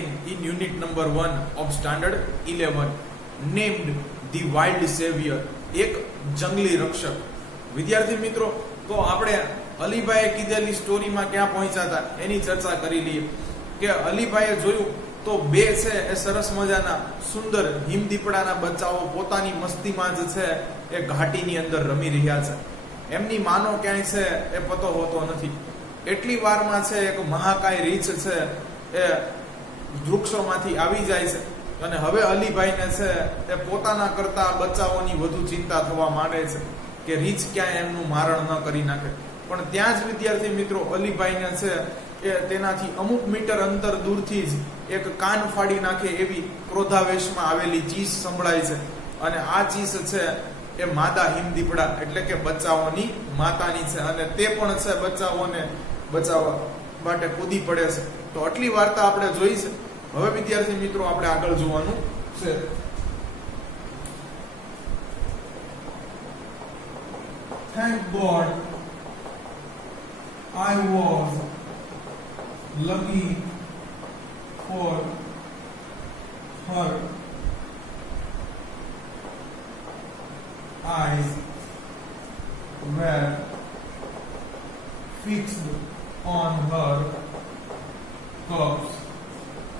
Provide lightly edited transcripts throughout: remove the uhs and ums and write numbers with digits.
learning in unit number 1 of standard 11 named the wild savior, એક જંગલી રક્ષક. વિદ્યાર્થી મિત્રો, તો આપણે અલીભાઈએ કીધેલી સ્ટોરીમાં ક્યાં પહોંચ્યા હતા એની ચર્ચા કરી લઈએ. કે અલીભાઈએ જોયું તો બે છે એ સરસ મજાના સુંદર હિમદીપડાના બચ્ચાઓ પોતાની મસ્તીમાં જ છે એ ઘાટીની અંદર રમી રહ્યા છે. એમની માનો ક્યાંય છે એ પતો હોતો નથી. એટલી વારમાં છે એક મહાકાય રીંછ છે એ વૃક્ષોમાંથી આવી જાય છે અને હવે અલીભાઈને છે એ પોતાના કરતા બચ્ચાઓની વધુ ચિંતા થવા માંડે છે કે રીંછ ક્યાંય એમનું મારણ ન કરી નાખે. પણ ત્યાં જ વિદ્યાર્થી મિત્રો અલીભાઈને છે એ તેનાથી અમુક મીટર અંતર દૂરથી જ એક કાન ફાડી નાખે એવી ક્રોધાવેશમાં આવેલી ચીસ સંભળાય છે. અને આ ચીસ છે એ માદા હિમદીપડા એટલે કે બચ્ચાઓની માતાની છે અને તે પણ છે બચ્ચાઓને બચાવવા માટે કૂદી પડે છે. તો આટલી વાર્તા આપણે જોઈ છે. હવે વિદ્યાર્થી મિત્રો આપણે આગળ જોવાનું છે. Thank God I was lucky for her eyes were fixed on her cubs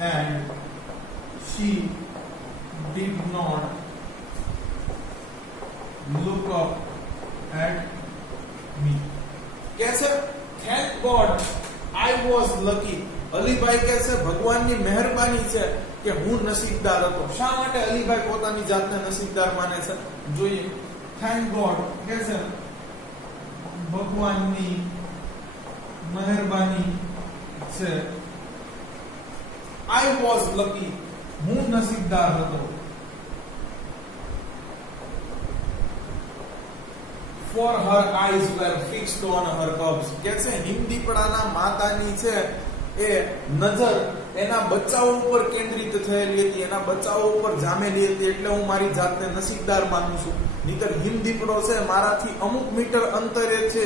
and she did not look up at me. कैसे? Thank God I was lucky. Alibhai કહે છે ભગવાનની મહેરબાની છે કે હું નસીબદાર હતો. શા માટે અલીભાઈ પોતાની જાતને નસીબદાર માને છે જોઈએ. થેન્ક ગોડ કે છે ભગવાનની મહેરબાની છે. I was lucky, હું નસીબદાર હતો. For her eyes were fixed on her cubs. કે છે હિમદીપડાના માતાની છે એ નજર એના બચ્ચાઓ ઉપર કેન્દ્રિત થયેલી હતી, એના બચ્ચાઓ ઉપર જામેલી હતી. એટલે હું મારી જાતને નસીબદાર માનું છું. નહીતર હિમદીપડો છે મારાથી અમુક મીટર અંતરે છે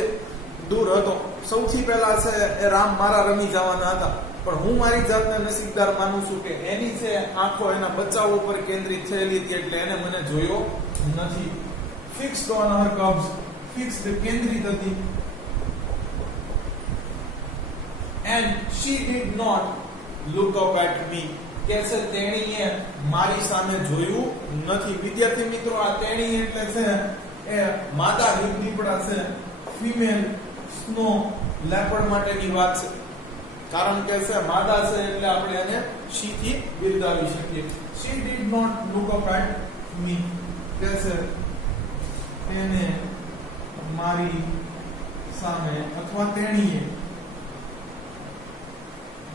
દૂર હતો. સૌથી પહેલા છે એ રામ મારા રમી જવાના હતા. પણ હું મારી જાતને નસીબદાર માનું છું કે એની છે આંખો એના બચ્ચાઓ ઉપર કેન્દ્રિત થયેલી હતી એટલે એને મને જોયો નથી. Fixed on her cubs, fixed કેન્દ્રિત હતી. and she did not look up at me. કે છે તેણીએ મારી સામે જોયું નથી. વિદ્યાર્થી મિત્રો, આ તેણી એટલે છે એ માદા હિમદીપડા છે, ફિમેલ સ્નો લેપર્ડ માટેની વાત છે. કારણ કે છે માદા છે એટલે આપણે એને she થી બિરદાવી શકીએ. she did not look up at me. કે છે એને મારી સામે અથવા તેણીએ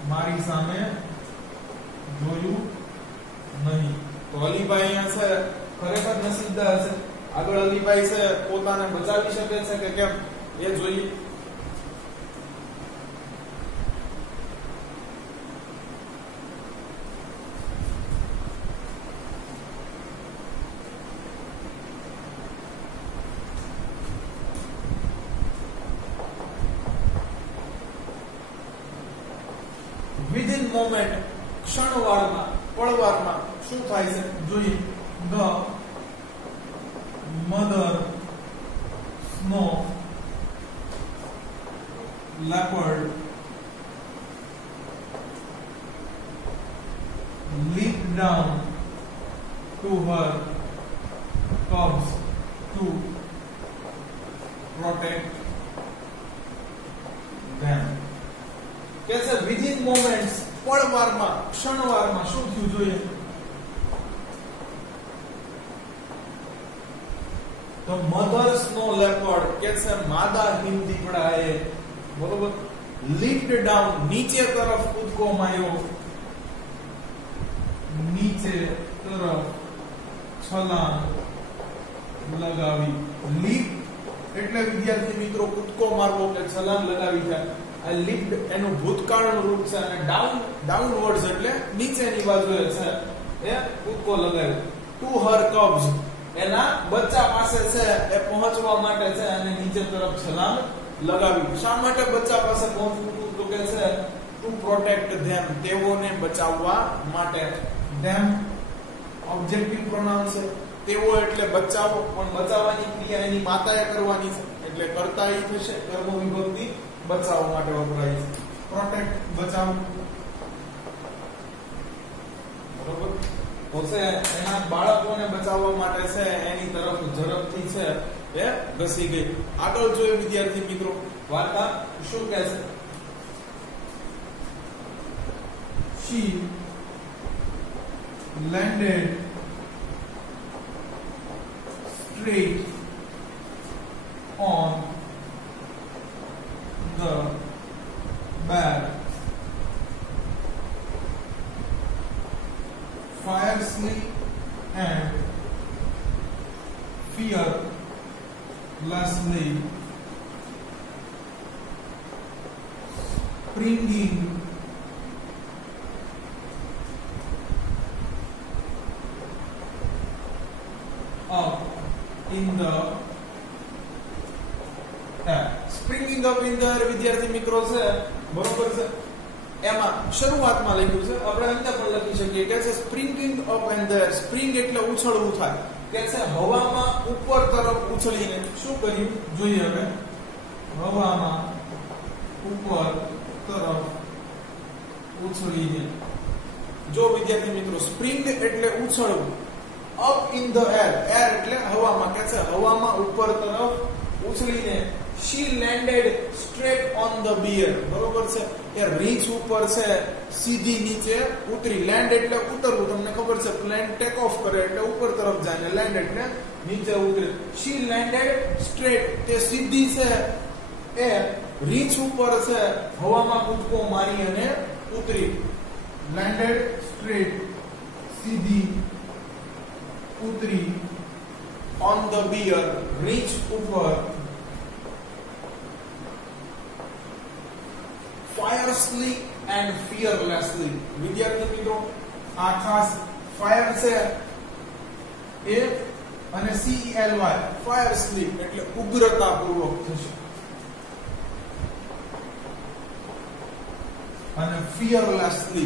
મારી સામે જોયું નહીં. તો અલીભાઈ અહીંયા છે ખરેખર નસીબદાર છે. આગળ અલીભાઈ છે પોતાને બચાવી શકે છે કે કેમ એ જોઈએ. વિધિન મોમેન્ટ, ક્ષણવારમાં, પળવારમાં શું થાય છે જોઈએ. The mother snow leopard leaped down to her cubs to protect them. કે છે વિધિન મોમેન્ટ્સ, પળવારમાં, ક્ષણવારમાં શું થયું જોઈએ. તો મધર સ્નો લેપર્ડ કે છે માદા હિમદીપડાએ બરોબર લીપ્ડ ડાઉન નીચે તરફ કૂદકો માર્યો. નીચે તરફ છલાંગ લગાવી. લીપ એટલે વિદ્યાર્થી મિત્રો કૂદકો મારવો કે છલાંગ લગાવી જાય. આ લીપ્ડ એનું ભૂતકાળનું રૂપ છે અને ડાઉનવર્ડ્સ એટલે નીચેની બાજુએ છે એ કૂદકો લગાવ્યો. ટુ હર કબ્સ, એના બચ્ચા પાસે છે એ પહોંચવા માટે છે અને નીચે તરફ છલાંગ લગાવી. શા માટે બચ્ચા પાસે પહોંચવું? તો કે છે ટુ પ્રોટેક્ટ ધેમ, તેઓને બચાવવા માટે. ધેમ ઓબ્જેક્ટિવ પ્રોનાઉન છે. તેઓ એટલે બચાવો, પણ બચાવવાની ક્રિયા એની માતાએ કરવાની છે એટલે કર્તા ઈ થશે. કર્મ વિભક્તિ બચાવવા માટે વપરાય છે. પ્રોટેક્ટ બચાવવું, બરોબર. તો છે એના બાળકોને બચાવવા માટે છે એની તરફ ઝડપથી છે એ ઘસી ગઈ. આગળ જોઈએ વિદ્યાર્થી મિત્રો, વાર્તા શું કહે છે? She landed straight on the bear, fiercely and fearlessly, springing up in the air. Springing up in the air વિદ્યાર્થી મિત્રો છે, બરોબર છે. એમાં શરૂઆતમાં લખ્યું છે, આપણે અહીંયા પણ લખી શકીએ કે છે springing up and there. Spring એટલે ઉછળવું થાય, કે છે હવામાં ઉપર તરફ ઉછળીને શું કર્યું જોઈએ હવે. હવામાં ઉપર તરફ ઉછળીને. જો વિદ્યાર્થી મિત્રો, સ્પ્રિંગ એટલે ઉછળવું, up in the air, air એટલે હવામાં, કે છે હવામાં ઉપર તરફ ઉછળીને. she landed straight on the bear, બરોબર છે. એ રીંછ ઉપર છે સીધી નીચે ઉતરી. લેન્ડ એટલે ઉતરવું, તમને ખબર છે પ્લેન ટેક ઓફ કરે એટલે ઉપર તરફ જાય ને લેન્ડ એટલે નીચે ઉતરે. she landed straight, તે સીધી છે એ રીંછ ઉપર છે હવામાં કૂદકો મારી અને ઉતરી. landed straight, સીધી ઉતરી. on the bear, રીંછ ઉપર. fiercely and fearlessly, વિદ્યાર્થી મિત્રો આ ખાસ ફાયર છે એ અને CELY, fiercely એટલે ઉગ્રતાપૂર્વક થશે, અને fearlessly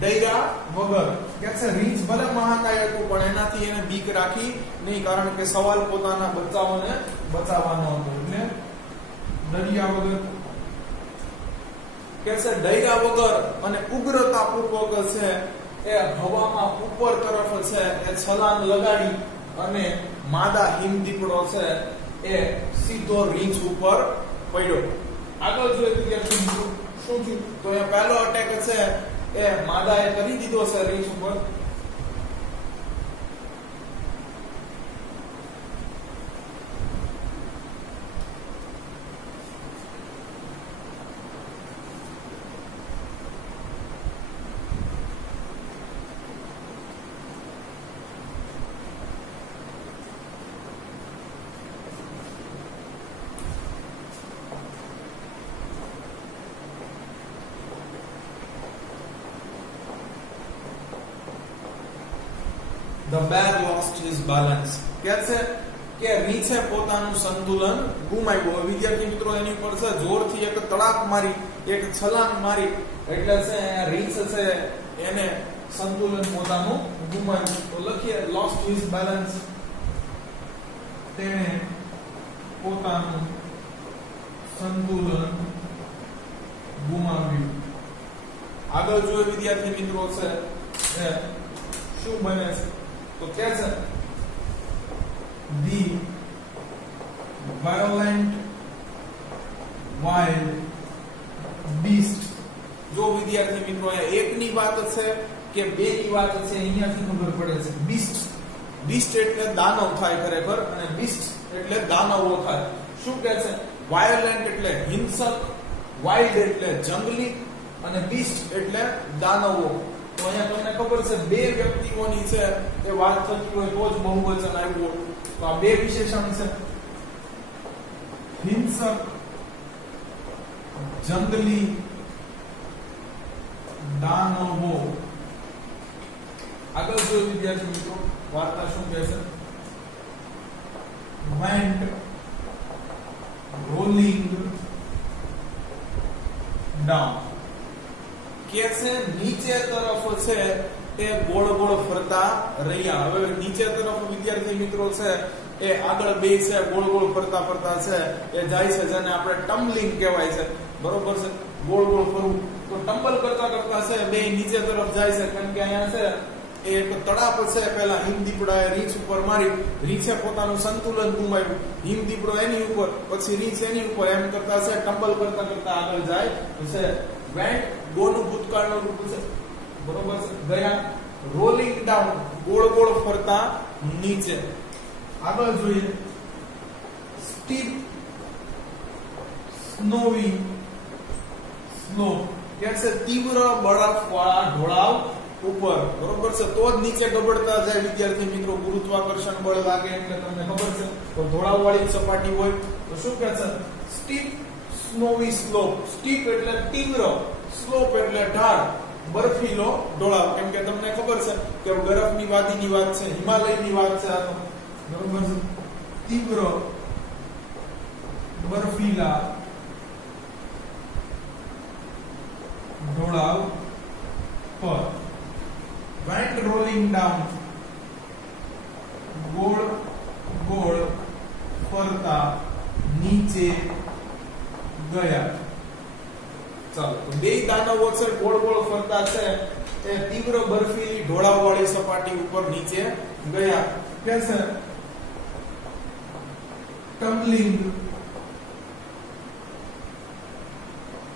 ડર્યા વગર. કે છે રીંછ ભલે મહાકાય હતું પણ એનાથી એને બીક રાખી નહીં, કારણ કે સવાલ પોતાના બચ્ચાઓને બચાવવાનો હતો એટલે ડર્યા વગર. કે છે ડર્યા વગર અને ઉગ્રતાપૂર્વક છે એ હવામાં ઉપર તરફ છે એ છલાંગ લગાડી અને માદા હિમદીપડો છે એ સીધો રીંછ ઉપર પડ્યો. આગળ જોઈએ વિદ્યાર્થી મિત્રો શું થયું, તો એ પહેલો અટેક છે એ માદાએ કરી દીધો છે રીંછ ઉપર. The bear lost his balance. કે છે કે રીંછે પોતાનું સંતુલન ગુમાવ્યું. વિદ્યાર્થી મિત્રો એની ઉપર છે જોરથી એક તડાક મારી, એક છલાંગ મારી એટલે છે રીંછ છે એને સંતુલન પોતાનું ગુમાવ્યું. તો લખીએ lost his balance, તેણે પોતાનું સંતુલન ગુમાવ્યું. આગળ જોઈએ વિદ્યાર્થી મિત્રો છે શું બને છે, તો કે છે the violent wild beast. જો વિદ્યાર્થી મિત્રો એકની વાત છે કે બેની વાત છે અહીંયાથી ખબર પડે છે. beast, beast એટલે દાનવ થાય ખરેખર, અને beast એટલે દાનવો થાય. શું કહે છે? violent એટલે હિંસક, wild એટલે જંગલી, અને beast એટલે દાનવો. તો અહીંયા તમને ખબર છે બે વ્યક્તિઓની છે એ વાત થતી હોય તો જ બહુવચન આવ્યું. તો આ બે વિશેષણ છે, હિંસક, જંગલી, દાનવો. આગળ જોઈએ વિદ્યાર્થી મિત્રો વાર્તા શું કહે છે. went rolling down. કે છે નીચે તરફ છે એ ગોળ ગોળ ફરતા રહ્યા. હવે નીચે તરફ વિદ્યાર્થી મિત્રો છે એ આગળ બે છે ગોળ ગોળ ફરતા ફરતા છે એ જાય છે, જેને આપણે ટમ્બલિંગ કહેવાય છે. બરોબર છે, ગોળ ગોળ ફરવું. તો ટમ્બલ કરતા કરતા છે બે નીચે તરફ જાય છે, કારણ કે અહીંયા છે એક તળાપ છે. પેલા હિમદીપડાએ રીંછ ઉપર મારી, રીંછે પોતાનું સંતુલન ગુમાવ્યું, હિમદીપડો એની ઉપર, પછી રીંછ એની ઉપર, એમ કરતા છે ટમ્બલ કરતા કરતા આગળ જાય છે. વેન્ટ ગોનું ભૂતકાળનું રૂપ છે. બરોબર છે, ગયા. રોલિંગ ડાઉન ગોળ ગોળ ફરતા નીચે. આગળ જોઈએ સ્ટીપ સ્નોવી સ્લોપ, કે છે તીવ્ર બરફ વાળા ઢોળાવ ઉપર. બરોબર છે, તો જ નીચે ગબડતા જાય વિદ્યાર્થી મિત્રો. ગુરુત્વાકર્ષણ બળ લાગે એટલે તમને ખબર છે. તો ઢોળાવ વાળી સપાટી હોય તો શું કહે છે? Steep snowy slope. સ્ટીપ એટલે તીવ્ર, સ્લોપ એટલે ઢાળ, બરફીલો ઢોળાવ. કેમ કે તમને ખબર છે કે બરફની વાદીની વાત છે, હિમાલયની વાત છે આ તો. બરોબર છે, તીવ્ર બરફીલા ઢોળાવ પર. વેન્ટ રોલિંગ ડાઉન ગોળ ગોળ ફરતા નીચે ગયા. ચાલો, તો બે દાનવો છે ગોળ ગોળ ફરતા છે એ તીવ્ર બરફીલી ઢોળાવ વાળી સપાટી ઉપર નીચે ગયા. કે છે ટમ્બલિંગ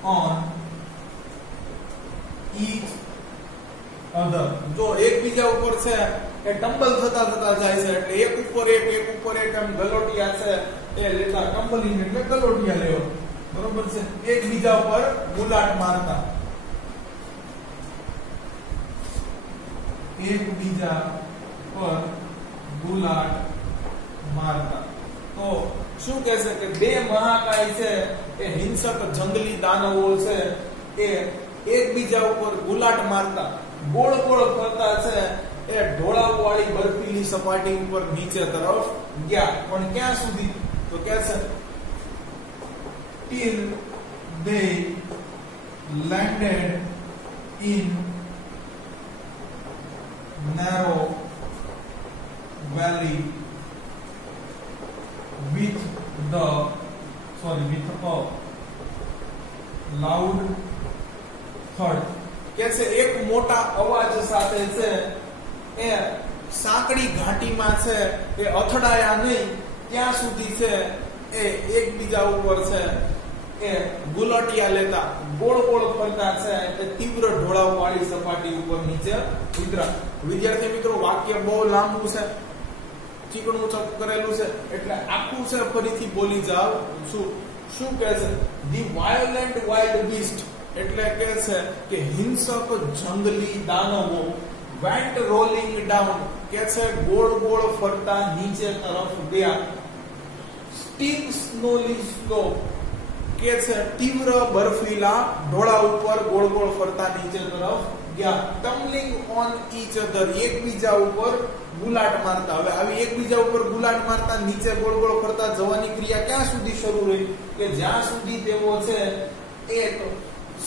ઓન ઈચ અધર. જો એકબીજા ઉપર છે એ ટમ્બલ થતા થતા જાય છે, એટલે એક ઉપર એક એમ ગલોટિયા છે એ લેતા. ટમ્બલિંગ એટલે ગલોટિયા લેવો. બરોબર છે, એકબીજા ઉપર ગુલાટ મારતા. એકબીજા પર ગુલાટ મારતા. તો શું કહે છે કે બે મહાકાય છે એ હિંસક જંગલી દાનવો છે એ એકબીજા ઉપર ગુલાટ મારતા ગોળ ગોળ ફરતા છે એ ઢોળાવ વાળી બરફીલી સપાટી ઉપર નીચે તરફ ગયા. પણ ક્યાં સુધી? તો કે છે till they landed in narrow valley with a loud thud. કે છે એક મોટા અવાજ સાથે છે એ સાંકડી ઘાટીમાં છે એ અથડાયા નહીં ત્યાં સુધી છે એ એકબીજા ઉપર છે એ ગુલટિયા લેતા ગોળ ગોળ ફરતા છે એ તીવ્ર ઢોળાવ વાળી સપાટી ઉપર નીચે ઉતરા. વિદ્યાર્થી મિત્રો, વાક્ય બહુ લાંબુ છે, ચીકણું કરેલું છે, એટલે આખું છે ફરીથી બોલી જાવ. શું કહે છે? ધી વાયોલેન્ટ વાઇલ્ડ બીસ્ટ એટલે કે છે કે હિંસક જંગલી દાનવો વેન્ટ રોલિંગ ડાઉન કે છે ગોળ ગોળ ફરતા નીચે તરફ ગયા. સ્ટીપ સ્નોલી સ્લોપ કે છે તીવ્ર બરફીલા ઢોળા ઉપર ગોળ ગોળ ફરતા નીચે તરફ ગયા. ટમ્બલિંગ ઓન ઈચ અધર એકબીજા ઉપર ગુલાટ મારતા. હવે આવી એકબીજા ઉપર ગુલાટ મારતા નીચે ગોળ ગોળ ફરતા જવાની ક્રિયા ક્યાં સુધી શરૂ રહી? કે જ્યાં સુધી તેઓ છે એક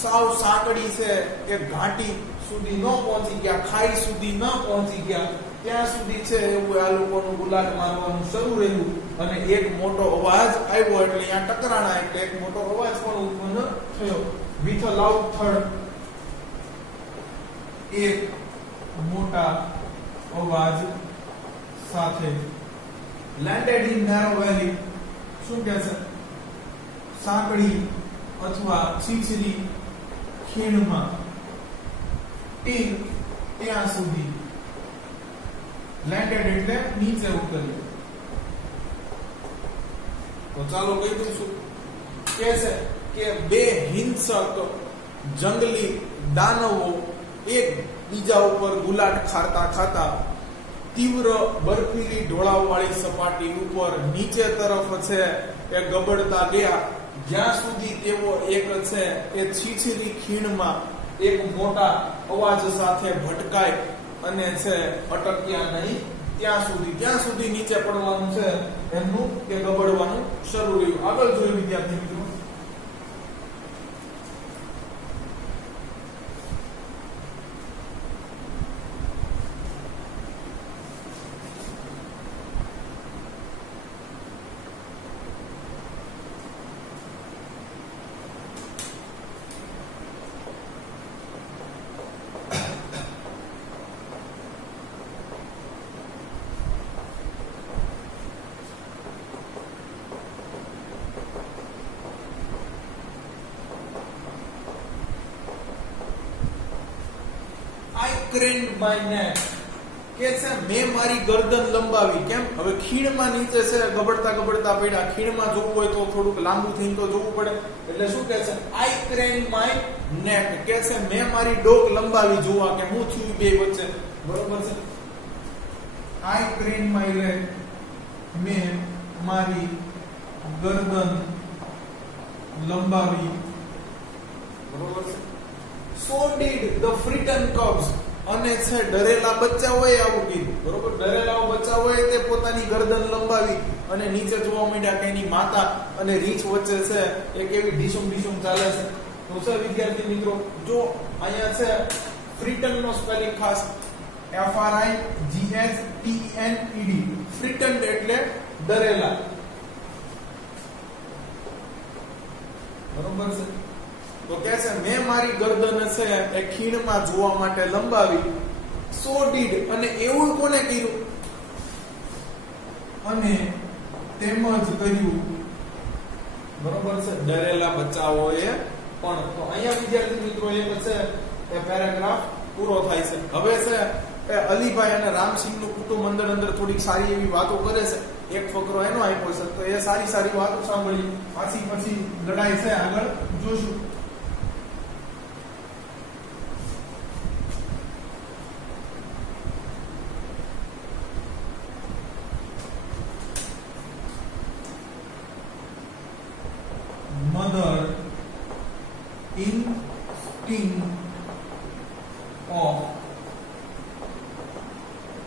સાવ સાંકડી છે કે ઘાટી સુધી ન પહોંચી ગયા, ખાઈ સુધી ન પહોંચી ગયા, ત્યાં સુધી છે એવું આ લોકોનું ગુલાટ મારવાનું શરૂ રહ્યું. અને એક મોટો અવાજ આવ્યો એટલે અહીંયા ટકરાણા, એટલે એક મોટો અવાજ પણ ઉત્પન્ન થયો. વિથ અ લાઉડ થડ એક મોટા અવાજ સાથે. લેન્ડેડ ઇન નેરો વેલી શું કહે છે? સાંકડી અથવા છીછરી ખીણમાં. ટીલ ત્યાં સુધી. લેન્ડેડ એટલે નીચે ઉતર્યું. તો ચાલો કહી દઈશું કે છે કે બે હિંસક જંગલી દાનવો એક બીજા ઉપર ગુલાટ ખાતા તીવ્ર બરફીલી ઢોળાવ વાળી સપાટી ઉપર નીચે તરફ છે એ ગબડતા ગયા. જ્યાં સુધી તેઓ એક છે એ છીછરી ખીણમાં એક મોટા અવાજ સાથે ભટકાય અને છે અટક્યા નહીં ત્યાં સુધી નીચે પડવાનું છે એમનું કે ગબડવાનું શરૂ રહ્યું. આગળ જોયું વિદ્યાર્થી મિત્રો. craned my neck. કે છે મેં મારી ગરદન લંબાવી. કેમ? હવે ખીણમાં નીચે છે ગબડતા ગબડતા પડ્યા. ખીણમાં જોવું હોય તો થોડુંક લાંબુ થઈને તો જોવું પડે. એટલે શું કહે છે? I craned my neck. કે છે મેં મારી ડોક લંબાવી જોવા કે હું થયું બે વચ્ચે. બરોબર છે? I craned my neck. મેં મારી ગરદન લંબાવી. બરોબર છે? So did the frightened cubs. અને છે ડરેલા બચ્ચાઓએ આવું કીધું. બરોબર? ડરેલા બચ્ચાઓએ તે પોતાની ગરદન લંબાવી અને નીચે જોવા માંડ્યા કે એની માતા અને રીંછ વચ્ચે છે એક એવી ડીશુમ ડીશુમ ચાલે છે. તો છે વિદ્યાર્થી મિત્રો, જો અહીંયા છે ફ્રીટન નો સ્પેલિંગ ખાસ FRIGHTENED. ફ્રીટન્ડ એટલે ડરેલા. બરોબર છે? તો કે છે મેં મારી ગરદન છે એ ખીણમાં જોવા માટે લંબાવી. સો ડીડ. અને એવું કોને કર્યું? અને તેમજ કર્યું. બરોબર છે? ડરેલા બચ્ચાઓએ પણ. તો અહીંયા વિદ્યાર્થી મિત્રો એક છે એ પેરેગ્રાફ પૂરો થાય છે. હવે છે એ અલીભાઈ અને રામસિંહ નું કુટુંબ અંદર થોડીક સારી એવી વાતો કરે છે. એક ફકરો એનો આપ્યો છે. તો એ સારી વાતો સાંભળી પછી લડાઈ છે આગળ જોશું. Mother instinct of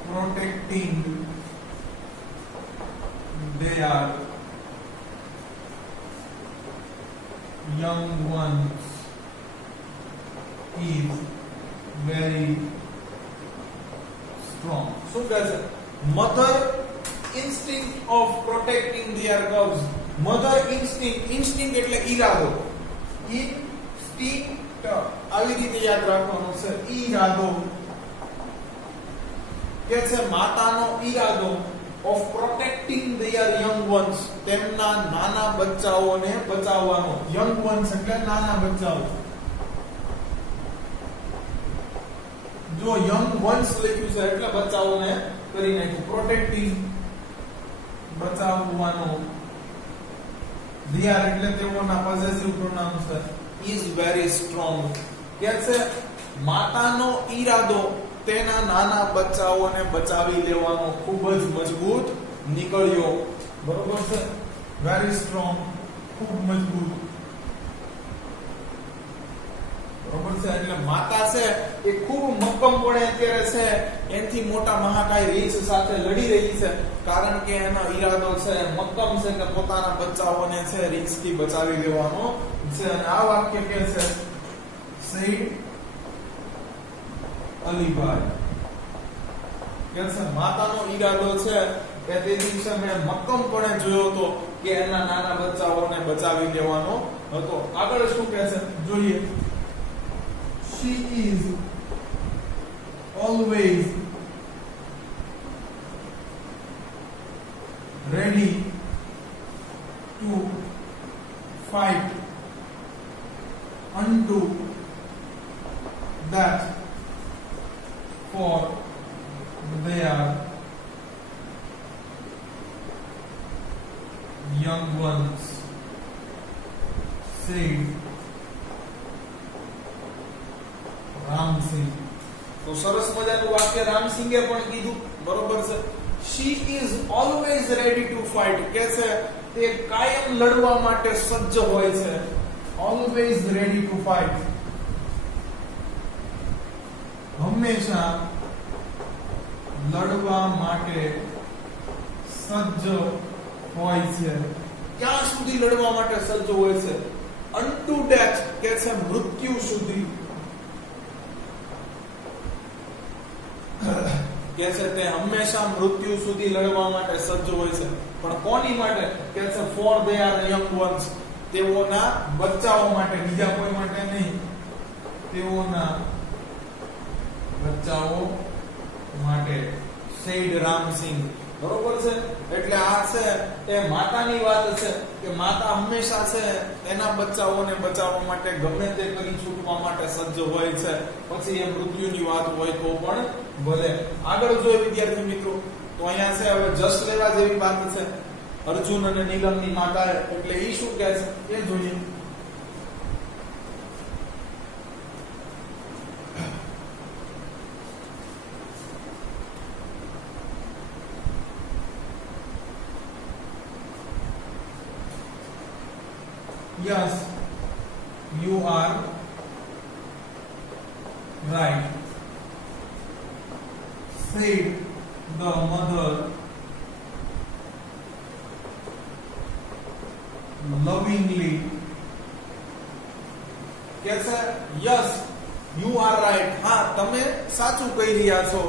protecting their young ones is very strong. શું કહે છે? Mother instinct of protecting their cubs. Mother instinct એટલે ઈરાદો. ઇન્સ્ટિંક્ટ આવી રીતે યાદ રાખવાનું છે. ઈરાદો કે છે માતાનો ઈરાદો of protecting there young ones. તેમના નાના બચ્ચાઓને બચાવવાનો. યંગ વન્સ એટલે નાના બચ્ચાઓ. જો યંગ વન્સ લખ્યું છે એટલે બચ્ચાઓને કરી નાખ્યું. પ્રોટેક્ટિંગ બચાવવાનો. Their એટલે તેઓના પોઝેસિવ પ્રોનાઉન છે. is very strong. કે છે માતાનો ઈરાદો તેના નાના બચ્ચાઓને બચાવી લેવાનો ખૂબ જ મજબૂત નીકળ્યો. બરોબર છે? very strong, ખૂબ મજબૂત. બરોબર છે? એટલે માતા છે એ ખૂબ મક્કમપણે અત્યારે છે એનથી મોટા મહાકાય રીંછ સાથે લડી રહી છે. કારણ કે એનો ઈરાદો છે મક્કમ છે કે પોતાના બચ્ચાઓને છે રીંછથી બચાવી લેવાનો છે. અને આ વાક્ય કે છે સૈયદ અલીભાઈ. કે છે માતાનો ઈરાદો છે કે તે દિવસે મેં મક્કમપણે જોયો હતો કે એના નાના બચ્ચાઓને બચાવી લેવાનો હતો. આગળ શું કહે છે જોઈએ. She is always ready to fight unto that for their young ones, said Ramsinh. તો સરસ મજાનું વાક્ય રામસિંહે પણ કીધું. બરોબર છે? she is always ready to fight. કે છે તે કાયમ લડવા માટે સજ્જ હોય છે. always ready to fight. હંમેશા લડવા માટે સજ્જ હોય છે. ક્યાં સુધી લડવા માટે સજ્જ હોય છે? unto death. કે છે મૃત્યુ સુધી. કે છે તે હંમેશા મૃત્યુ સુધી લડવા માટે સજ્જ હોય છે. પણ કોની માટે? કે છે ફોર ધેર યંગ વન્સ. તેઓના બચ્ચાઓ માટે, બીજા કોઈ માટે નહીં. તેઓના બચ્ચાઓ માટે. સેડ રામસિંહ. બરોબર છે એટલે આ છે એ માતાની વાત છે કે માતા હંમેશા છે એના બચ્ચાઓને બચાવવા માટે ગમે તે કરી છૂટવા માટે સજ્જ હોય છે પછી એ મૃત્યુની વાત હોય તો પણ ભલે આગળ જોઈએ વિદ્યાર્થી મિત્રો તો અહીંયા છે હવે જસ લેવા જેવી વાત છે અર્જુન અને નીલમની માતા એટલે ઈ શું કહે છે એ જોઈએ Yes, you are right, said the mother lovingly. कैसे? Yes, you are right. हाँ, તમે સાચું કહી રહ્યા છો.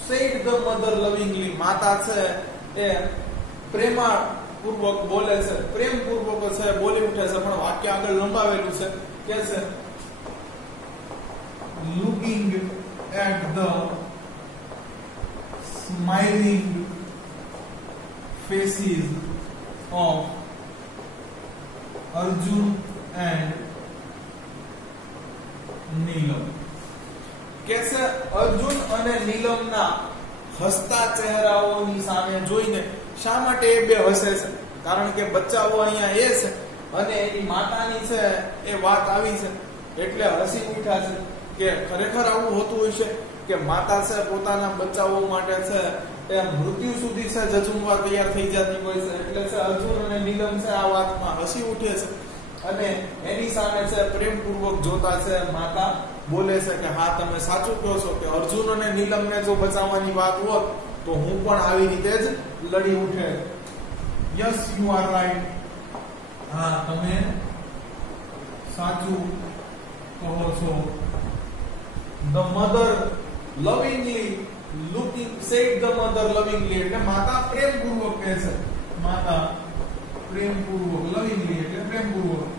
Said the mother lovingly. માતા છે એ પ્રેમા પૂર્વક બોલે છે પ્રેમ પૂર્વક છે બોલી ઉઠે છે પણ વાક્ય આગળ લંબાવેલું છે કે છે looking at the smiling faces of Arjun and Neelam કે છે અર્જુન અને નીલમના હસતા ચહેરાઓની સામે જોઈને શા માટે એ બે હસે છે કારણ કે બચ્ચાઓ અહીંયા એ છે અને એની માતાની છે એ વાત આવી છે એટલે હસી ઉઠ્યા છે કે ખરેખર આવું હોતું હોય છે કે માતા છે પોતાના બચ્ચાઓ માટે છે એ મૃત્યુ સુધી છે જજુમવા તૈયાર થઈ જતી હોય છે એટલે છે અર્જુન અને નીલમ છે આ વાતમાં હસી ઉઠે છે અને એની સામે છે પ્રેમપૂર્વક જોતા છે માતા બોલે છે કે હા તમે સાચું કહો છો કે અર્જુન અને નીલમને જો બચાવવાની વાત હોત તો હું પણ આવી રીતે જ લડી ઉઠે યસ યુ આર રાઈટ હા તમે સાચું કહો છો the mother lovingly looking said the mother lovingly એટલે માતા પ્રેમપૂર્વક કહે છે માતા પ્રેમપૂર્વક લવિંગલી એટલે પ્રેમપૂર્વક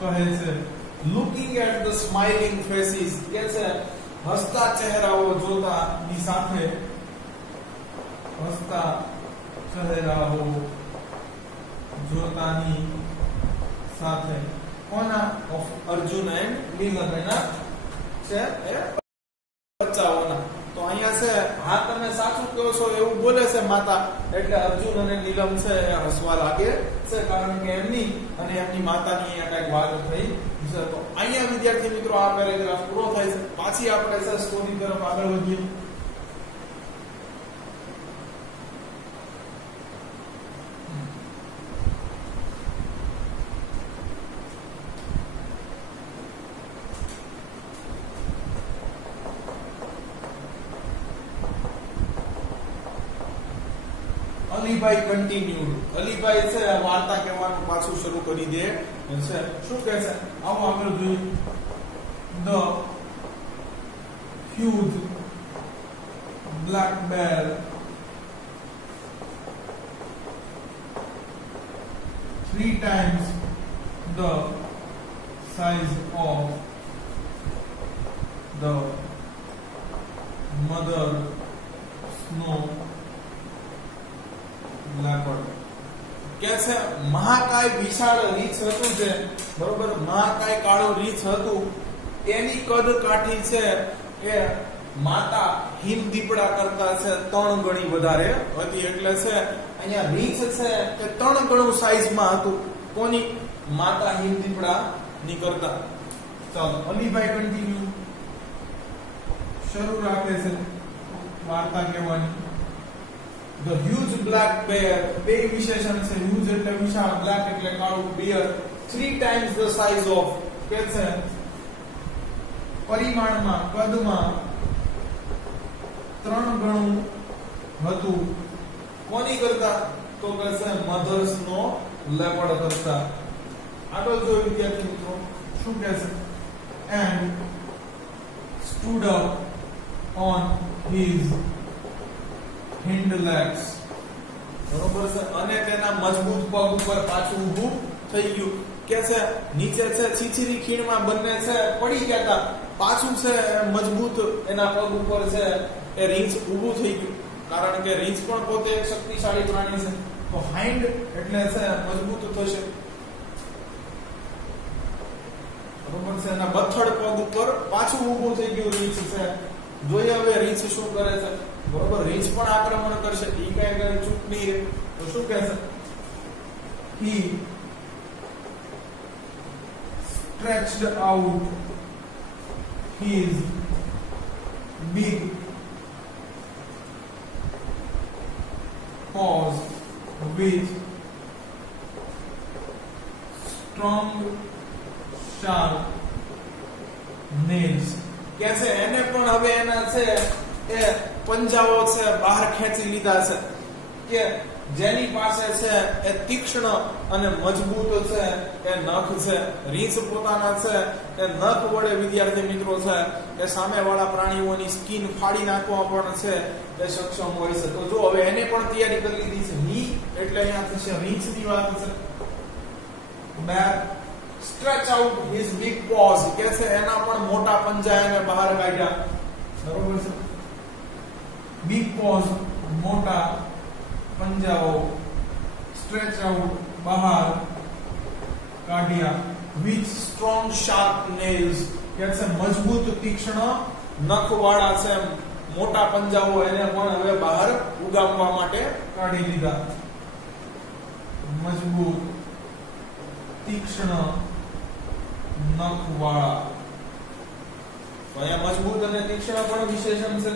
કહે છે looking at the smiling faces કે છે હસતા ચહેરાઓ જોતા ની સાથે હસતા ચહેરાઓ જોતાની સાથે કોના ઓફ અર્જુન એન્ડ નીલમ એના છે એ બચ્ચાઓના તો અહીંયા છે હા તમે સાચું કહો છો એવું બોલે છે માતા એટલે અર્જુન અને નીલમ છે એ હસવા લાગે છે કારણ કે એમની અને એમની માતાની અહીંયા કઈક વાત થઈ છે તો અહીંયા વિદ્યાર્થી મિત્રો આ પેરેગ્રાફ પૂરો થાય છે પાછી આપણે છે સ્ટોરી તરફ આગળ વધીએ અલીભાઈ કન્ટિન્યુડ અલીભાઈ છે વાર્તા કહેવાનું પાછું શરૂ કરી દે છે શું કહે છે આવો આગળ જોઈએ the huge black bear three times the size of the mother snow leopard कैसे महाकाय विशाल રીછ હતું છે બરોબર મહાકાય કાળો રીછ હતું એની કદ કાઠી છે એ માતા હિમ દીપડા કરતા છે 3 ગણી વધારે હતી એટલે છે અહીંયા રીછ છે એ 3 ગણું સાઈઝમાં હતું કોની માતા હિમ દીપડા ની કરતા ચાલો અલીભાઈ કન્ટિન્યુ શરૂ રાખે છે વાર્તા કહેવાની The huge black bear, બે વિશેષણ છે huge એટલે વિશાળ black એટલે કાળું bear 3 times the size of કે છે પરિમાણમાં કદમાં 3 ગણું હતું કોની કરતા તો કે છે મધર્સ નો લેપર્ડ કરતા આગળ જો વિદ્યાર્થી મિત્રો શું કહે છે and stood up on his hind legs બરોબર છે અને તેના મજબૂત પગ ઉપર પાછું ઊભું થઈ ગયું કે છે નીચે છે છીછરી ખીણમાં બંને છે પડી ગયા હતા પાછું છે મજબૂત એના પગ ઉપર છે એ રીંછ ઊભું થઈ ગયું કારણ કે રીંછ પણ પોતે એક શક્તિશાળી પ્રાણી છે. તો હાઇન્ડ એટલે છે મજબૂત થશે, બરોબર છે. એના બથડ પગ ઉપર પાછું ઊભું થઈ ગયું રીંછ છે. જોઈએ હવે રીંછ શું કરે છે, બરોબર. રીંછ પણ આક્રમણ કરશે, ઈ કઈ કરે ચૂપ નહીં રહે. તો શું કહેશે? he stretched out his big paws with strong sharp nails. कैसे એને પણ હવે એના છે એ પંજાઓ છે બહાર ખેંચી લીધા છે કે જેની પાસે છે એ તીક્ષ્ણ અને મજબૂત છે એ નખ છે. રીંછ પોતાના છે એ નખ વડે વિદ્યાર્થી મિત્રો છે એ સામેવાળા પ્રાણીઓની સ્કિન ફાડી નાખવા પણ છે એ સક્ષમ હોય છે. તો જો હવે એને પણ તૈયારી કરી લીધી છે. હી એટલે અહીંયા થશે રીંછની વાત છે. Back stretch out his big paws, કે છે એના પણ મોટા પંજા એને બહાર કાઢ્યા, બરોબર છે. big paws મોટા પંજાઓ, stretch out બહાર કાઢ્યા, with strong sharp nails, કે છે મજબૂત તીક્ષ્ણ નખવાળા છે મોટા પંજાઓ એને પણ હવે બહાર ઉગામવા માટે કાઢી લીધા. મજબૂત તીક્ષ્ણ નખવાળા. તો અહીંયા મજબૂત અને તીક્ષ્ણ પણ વિશેષણ છે.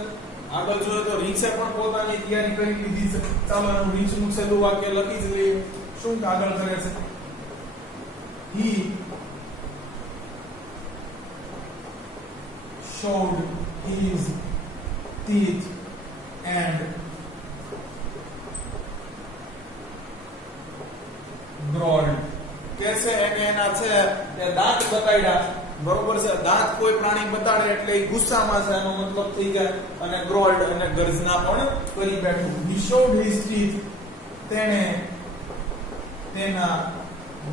આગળ જોઈએ તો રીંછે પણ પોતાની તૈયારી કરી લીધી છે. ચાલો એનું રીંછનું છેલ્લું વાક્ય લખી જ લઈએ. શું આગળ કરે છે? he showed his teeth and growled. कैसे એને એના છે એ દાંત બતાડ્યા, બરોબર છે. દાંત કોઈ પ્રાણી બતાડે એટલે એ ગુસ્સામાં છે એનો મતલબ થઈ જાય. અને ગ્રોલ્ડ અને ગર્જના પણ કરી બેઠું. he showed his teeth, તેણે તેના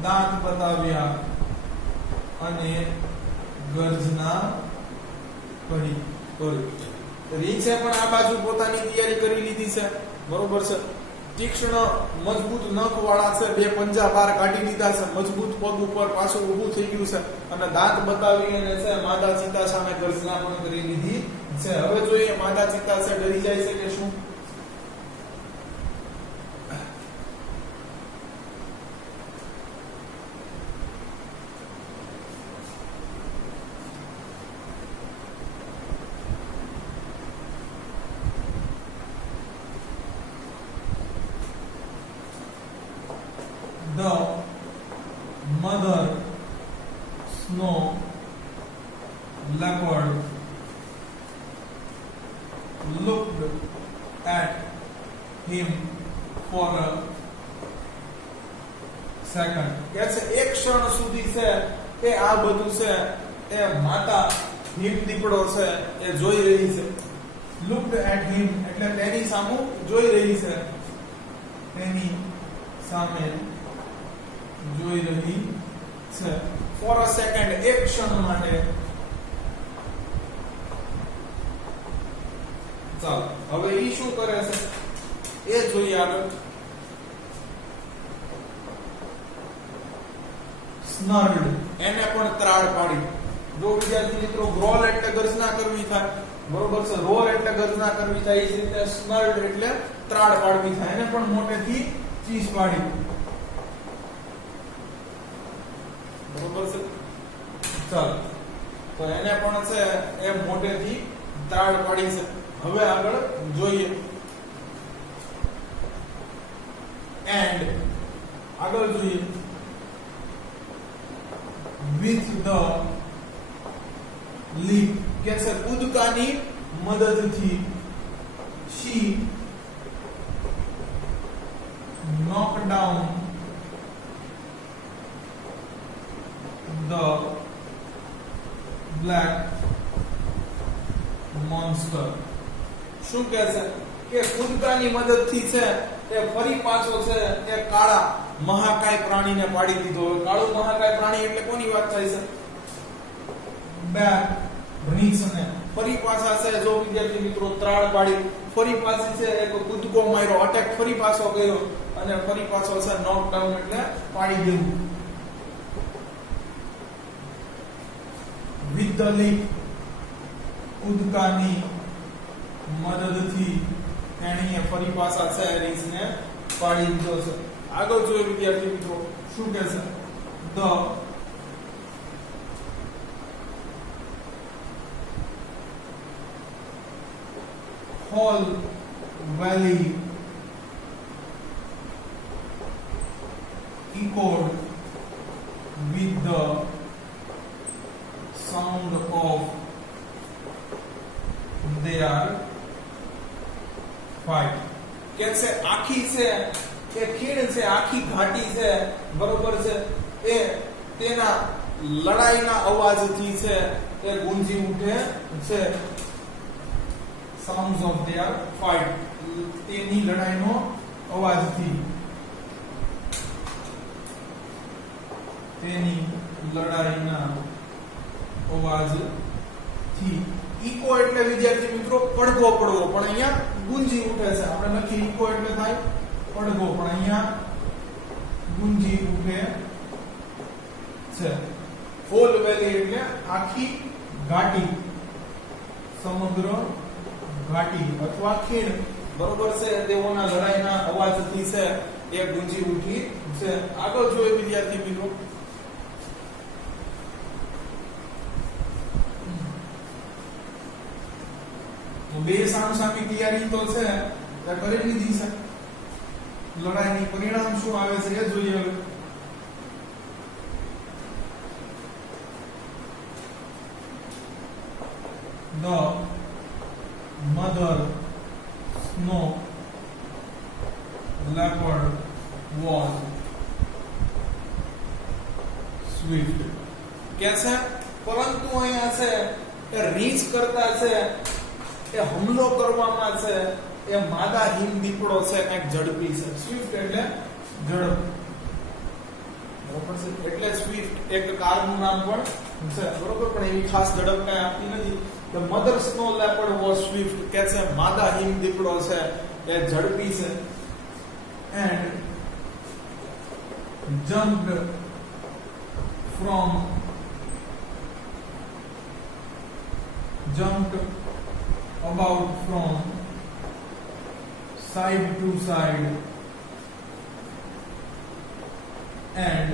દાંત બતાવ્યા અને ગર્જના કરી. રીંછે પણ આ બાજુ પોતાની તૈયારી કરી લીધી છે, બરોબર છે. તીક્ષ્ણ મજબૂત નખ વાળા છે બે પંજા બહાર કાઢી લીધા છે, મજબૂત પગ ઉપર પાછું ઊભું થઈ ગયું છે અને દાંત બતાવી અને છે માદા ચિત્તા સામે ગર્જના પણ કરી લીધી છે. હવે જોઈએ માદા ચિત્તા છે ડરી જાય છે કે શું? The mother snow leopard looked at him for a second. कैसे एक क्षण સુધી છે એ આ બધું છે એ માતા હિમ દીપડો છે એ જોઈ રહી છે. looked at him એટલે તેની સામે જોઈ રહી છે, તેની સામે જોઈ રહી છે. for a second એક ક્ષણ માટે. ચાલો હવે ઈ શું કરે છે એ જોઈએ આગળ. snarled એને પણ ત્રાડ પાડી. જો વિદ્યાર્થી મિત્રો ગ્રોલ એટલે ગર્જના કરવી થાય, બરોબર છે. રોર એટલે ગર્જના કરવી થાય, એ જ રીતે snarled એટલે ત્રાડ પાડવી થાય. એને પણ મોટેથી ચીસ પાડી, બરોબર છે. ચાલો તો એને પણ છે એ મોટેથી ત્રાડ પાડી છે. હવે આગળ જોઈએ. એન્ડ આગળ જોઈએ. with the leap કે છે કૂદકાની મદદથી. she knocked down the black monster. શું કહે છે કે કૂદકાની મદદથી છે તે ફરી પાછો છે તે કાળા મહાકાય પ્રાણીને પાડી દીધો. કાળું મહાકાય પ્રાણી એટલે કોની વાત થાય છે? બેક રીંછને ફરી પાછા છે જો વિદ્યાર્થી મિત્રો ત્રાળ પાડી ફરી પાછી છે એક કૂદકો માર્યો અટેક ફરી પાછો કર્યો અને ફરી પાછો છે નોકડાઉન એટલે પાડી દેવું વિથ ધ લીપ કૂદકાની મદદથી તેણીએ ફરી પાછા છે રીંછને પાડી દીધો છે આગળ જોઈએ વિદ્યાર્થી મિત્રો શું કહે છે the whole valley echoed with the sound of their fight. कैसे आखी से એ ખીણ છે આખી ઘાટી છે બરોબર છે એ તેના લડાઈના અવાજથી છે એ ગુંજી ઉઠે છે sounds of their fight તેની લડાઈનો અવાજથી તેની લડાઈના અવાજથી ઇકો એટલે વિદ્યાર્થી મિત્રો પડઘો પડવો પણ અહીંયા ગુંજી ઉઠે છે આપણે લખી ઇકો એટલે થાય પડઘો પણ અહીંયા ગુંજી ઉઠે છે હોલ વેલી એટલે આખી ઘાટી સમગ્ર ઘાટી અથવા ખીણ બરોબર છે તેઓના લડાઈના અવાજથી છે એ ગુંજી ઉઠી છે આગળ જોઈએ વિદ્યાર્થી મિત્રો તો બે સામસામી તૈયારી તો છે તે કરી લીધી છે લડાઈની પરિણામ શું આવે છે એ જોઈએ હવે the mother snow leopard was swift कैसे પરંતુ અહીંયા છે એ રીંછ કરતા છે એ હુમલો કરવામાં છે એ માદા હિમ દીપડો છે કંઈક ઝડપી છે સ્વિફ્ટ એટલે ઝડપ બરોબર છે એટલે સ્વિફ્ટ એક કારનું નામ પણ છે બરોબર પણ એવી ખાસ ઝડપ કઈ આપતી નથી The mother snow leopard was swift કે છે માદા હિમ દીપડો છે એ ઝડપી છે and jumped about from side to side and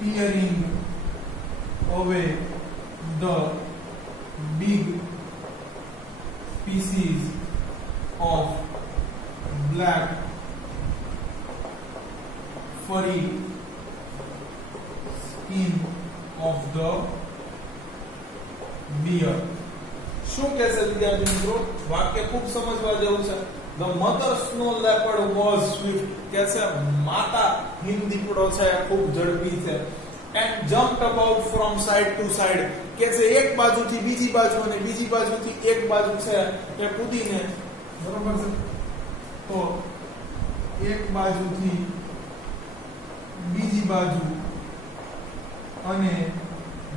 tearing away the big pieces of black furry skin of the bear. શું કહેશે વિદ્યાર્થી મિત્રો વાક્ય ખૂબ સમજવા જેવું છે The mother snow leopard was swift કે છે માતા હિમ દીપડો છે ખૂબ ઝડપી છે and jumped about from side to side કે છે એક બાજુથી બીજી બાજુ અને બીજી બાજુથી એક બાજુ છે એ કૂદીને બરોબર છે તો એક બાજુથી બીજી બાજુ અને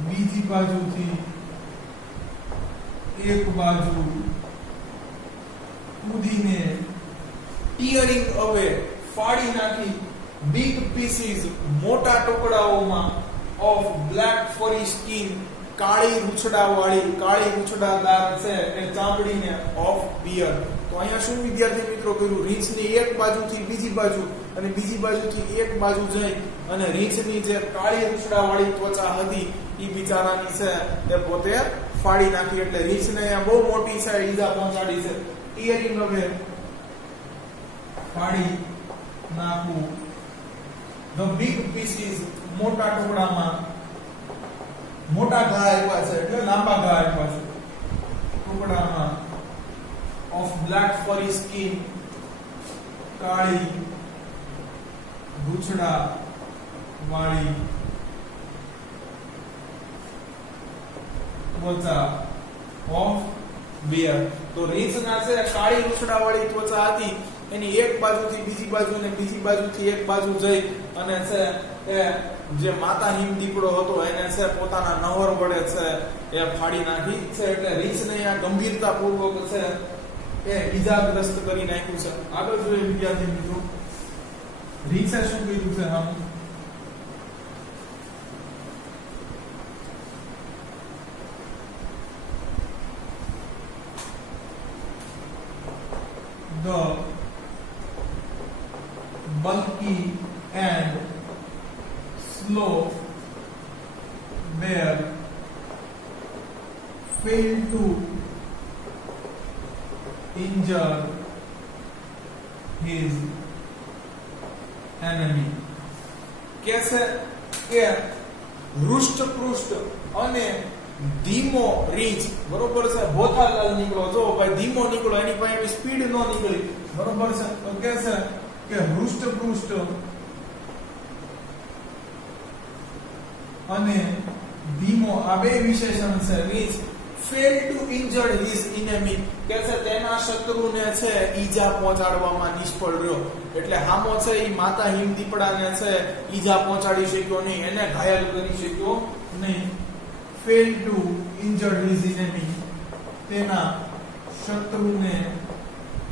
બીજી બાજુથી એક બાજુ કૂદીને ટીયરિંગ અવે ફાડી નાખી big pieces મોટા ટુકડાઓમાં of black furry skin કાળી રૂછડાદાર છે એ ચામડીને of bear તો અહીંયા શું વિદ્યાર્થી મિત્રો કર્યું રીંછની એક બાજુથી બીજી બાજુ અને બીજી બાજુથી એક બાજુ જઈ અને રીંછની જે કાળી રૂછડાવાળી ત્વચા હતી ઈ બિચારાની છે એ પોતે ફાડી નાખી એટલે રીંછને અહીંયા બહુ મોટી છે ઈજા પહોંચાડી છે ટીયરિંગ હવે ફાડી નાખવું The big pieces મોટા ટુકડામાં મોટા ઘા આવ્યા છે એટલે લાંબા ઘા આવ્યા છે ટુકડામાં of black furry skin કાળી રૂછડા વાળી ત્વચા of bear તો રીંછના છે કાળી રૂછડા વાળી ત્વચા હતી એની એક બાજુથી બીજી બાજુ અને બીજી બાજુથી એક બાજુ જઈ અને છે એ જે માતા હિમ દીપડો હતો એને છે પોતાના નહર વડે છે એ ફાડી નાખી છે, એટલે રીંછને આ ગંભીરતા પૂર્વક છે એ ઈજાગ્રસ્ત કરી નાખ્યું છે. આગળ જોઈએ વિદ્યાર્થી મિત્રો, રીંછે શું કર્યું છે? હા, the bulky and slow bear failed to injure his enemy. कैसे કે હૃષ્ટપૃષ્ટ અને ધીમો રીંછ, બરોબર છે, ભોથાલાલ નીકળો, જો ભાઈ ધીમો નીકળો, એની પાસે સ્પીડ નો નીકળી, બરોબર છે. તો કે છે કે હૃષ્ટપૃષ્ટ અને ધીમો આ બે વિશેષણ છે રીંછ fail to injure his enemy, કે છે તેના શત્રુને છે ઈજા પહોંચાડવામાં નિષ્ફળ રહ્યો. એટલે હામો છે ઈ માતા હિમ દીપડાને છે ઈજા પહોંચાડી શક્યો નહીં, એને ઘાયલ કરી શક્યો નહીં. fail to injure his enemy, તેના શત્રુને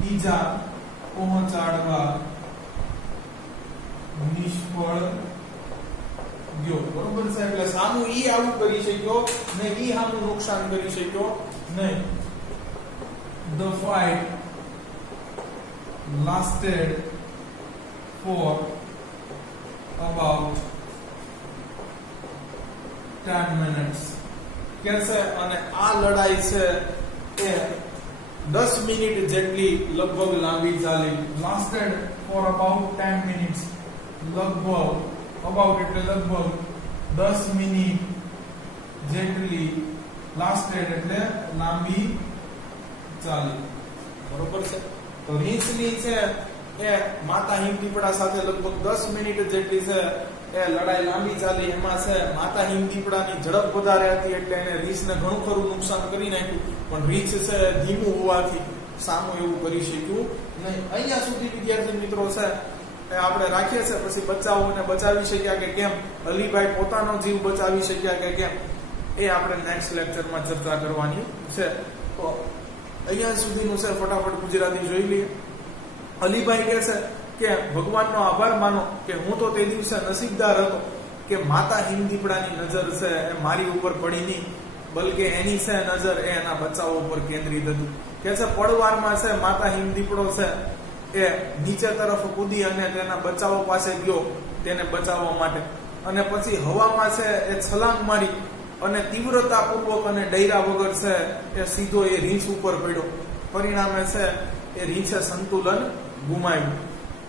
ઈજા પહોંચાડવા નિષ્ફળ ગયો, બરોબર છે. એટલે સામું ઈ આવું કરી શક્યો ને ઈ સામું નુકસાન કરી શક્યો નહીં. The fight lasted for about 10 minutes. કે છે અને આ લડાઈ છે એ 10 મિનિટ જેટલી લગભગ લાંબી ચાલી. lasted for about 10 minutes, લગભગ about એટલે લગભગ 10 મિનિટ જેટલી, lasted એટલે લાંબી ચાલી, બરોબર છે. તો રીંછની છે એ માતા હિમ દીપડા સાથે લગભગ 10 મિનિટ જેટલી છે એ લડાઈ લાંબી ચાલી. એમાં છે માતા હિમ દીપડાની ઝડપ વધારે હતી એટલે એને રીંછને ઘણું ખરું નુકસાન કરી નાખ્યું, પણ રીંછ છે ધીમું હોવાથી સામું એવું કરી શક્યું નહીં. અહીંયા સુધી વિદ્યાર્થી મિત્રો છે આપણે રાખીએ છીએ. પછી બચ્ચાઓને બચાવી શક્યા કે કેમ, અલીભાઈ પોતાનો જીવ બચાવી શક્યા કે કેમ, એ આપણે નેક્સ્ટ લેક્ચરમાં ચર્ચા કરવાની છે. તો અહીંયા સુધીનું છે ફટાફટ ગુજરાતી જોઈ લઈએ. અલીભાઈ કહે છે કે ભગવાનનો આભાર માનો કે હું તો તે દિવસે નસીબદાર હતો કે માતા હિમ દીપડાની નજર છે એ મારી ઉપર પડી નહીં, બલકે એની છે નજર એ એના બચ્ચાઓ ઉપર કેન્દ્રિત હતી. કે છે પડવારમાં છે માતા હિમ દીપડો છે એ નીચે તરફ કૂદી અને તેના બચ્ચાઓ પાસે ગયો તેને બચાવવા માટે, અને પછી હવામાં છે એ છલાંગ મારી અને તીવ્રતાપૂર્વક અને ડૈરા વગર છે એ સીધો એ રીંછ ઉપર પડ્યો. પરિણામે છે એ રીંછે સંતુલન ગુમાવ્યું.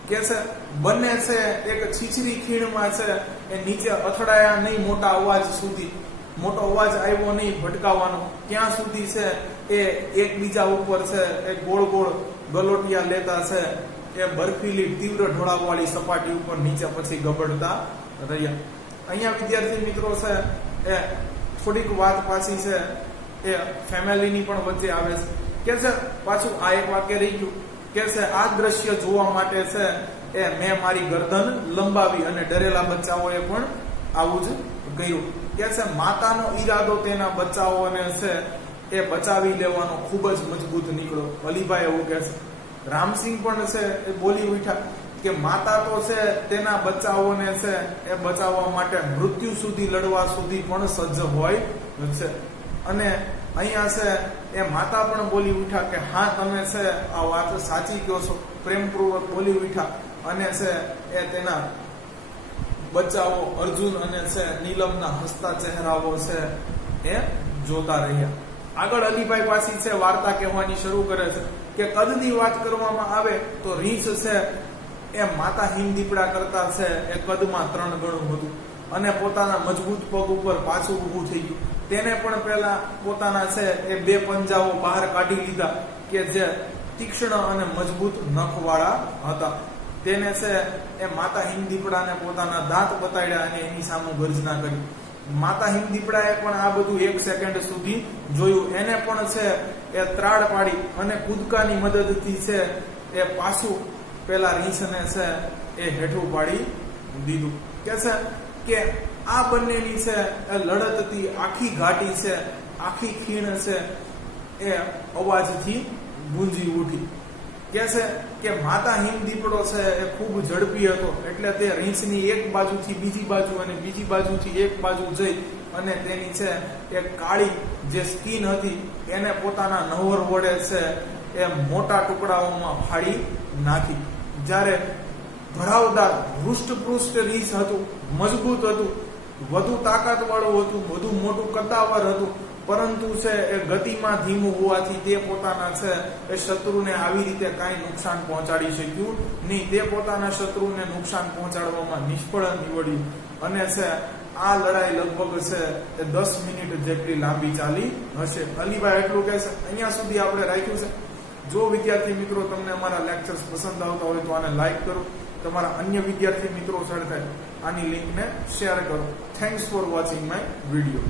કે છે બંને છે એક છીછરી ખીણમાં છે એ નીચે અથડાયા નહીં, મોટા અવાજ સુધી, મોટો અવાજ આવ્યો નહીં ભટકાવાનો, ત્યાં સુધી છે એ એકબીજા ઉપર છે એ ગોળ ગોળ ગલોટિયા લેતા છે એ બરફીલી તીવ્ર ઢોળાવવાળી સપાટી ઉપર નીચે પછી ગબડતા રહ્યા. અહીંયા વિદ્યાર્થી મિત્રો છે એ થોડીક વાત પાછી છે એ ફેમિલીની પણ વચ્ચે આવે છે. કે છે પાછું આ એક વાક્ય રહી ગયું કે છે આ દ્રશ્ય જોવા માટે છે એ મેં મારી ગરદન લંબાવી અને ડરેલા બચ્ચાઓએ પણ આવું જ કર્યું. કે છે માતાનો ઈરાદો તેના બચ્ચાઓને છે એ બચાવી લેવાનો ખૂબ જ મજબૂત નીકળ્યો. અલીભાઈ એવું કહે છે. રામસિંહ પણ છે એ બોલી ઉઠ્યા કે માતા તો છે તેના બચ્ચાઓને છે એ બચાવવા માટે મૃત્યુ સુધી લડવા સુધી પણ સજ્જ હોય છે. અને અહીંયા છે એ માતા પણ બોલી ઉઠ્યા કે હા તમે છે આ વાત સાચી કહો છો, પ્રેમપૂર્વક બોલી ઉઠ્યા અને છે એ તેના બચ્ચાઓ અર્જુન અને છે નીલમના હસતા ચહેરાઓ છે એ જોતા રહ્યા. આગળ અલીભાઈ પાછી છે વાર્તા કહેવાની શરૂ કરે છે કે કદની વાત કરવામાં આવે તો રીંછ છે એ માતા હિમ દીપડા કરતા છે એ કદમાં 3 ગણું હતું અને પોતાના મજબૂત પગ ઉપર પાછું ઊભું થઈ ગયું. તેને પણ પહેલા પોતાના છે એ 2 પંજાઓ બહાર કાઢી લીધા કે જે તીક્ષ્ણ અને મજબૂત નખવાળા હતા. તેને છે એ માતા હિમ દીપડાને પોતાના દાંત બતાડ્યા અને એની સામે ગર્જના કરી. માતા હિમ દીપડાએ પણ આ બધું 1 સેકન્ડ સુધી જોયું. એને પણ છે એ ત્રાડ પાડી અને કૂદકાની મદદથી છે એ પાછું પેલા રીંછને છે એ હેઠું પાડી દીધું. કે છે કે આ બંનેની છે એ લડત હતી, આખી ઘાટી છે, આખી ખીણ છે એ અવાજથી ગુંજી ઉઠી. કે છે કે માતા હિમદીપડો છે એ ખૂબ ઝડપી હતો, એટલે તે રીંછની એક બાજુથી બીજી બાજુ અને બીજી બાજુથી એક બાજુ જઈ અને તેની છે એ કાળી જે સ્કિન હતી એને પોતાના નહર વડે છે એ મોટા ટુકડાઓમાં ફાડી નાખી. જ્યારે ભરાવદાર હૃષ્ટપૃષ્ટ રીંછ હતું, મજબૂત હતું, વધુ તાકાતવાળું હતું, વધુ મોટું કદાવર હતું, પરંતુ છે એ ગતિમાં ધીમું હોવાથી તે પોતાના છે એ શત્રુને આવી રીતે કાંઈ નુકસાન પહોંચાડી શક્યું નહીં. તે પોતાના શત્રુને નુકસાન પહોંચાડવામાં નિષ્ફળ નીવડ્યું અને છે આ લડાઈ લગભગ છે એ 10 મિનિટ જેટલી લાંબી ચાલી હશે. અલીભાઈ એટલું કહેશે. અહીંયા સુધી આપણે રાખ્યું છે. જો વિદ્યાર્થી મિત્રો તમને અમારા લેક્ચર્સ પસંદ આવતા હોય તો આને લાઈક કરો, તમારા અન્ય વિદ્યાર્થી મિત્રો સાથે આની લિંકને શેર કરો. Thanks for watching my video.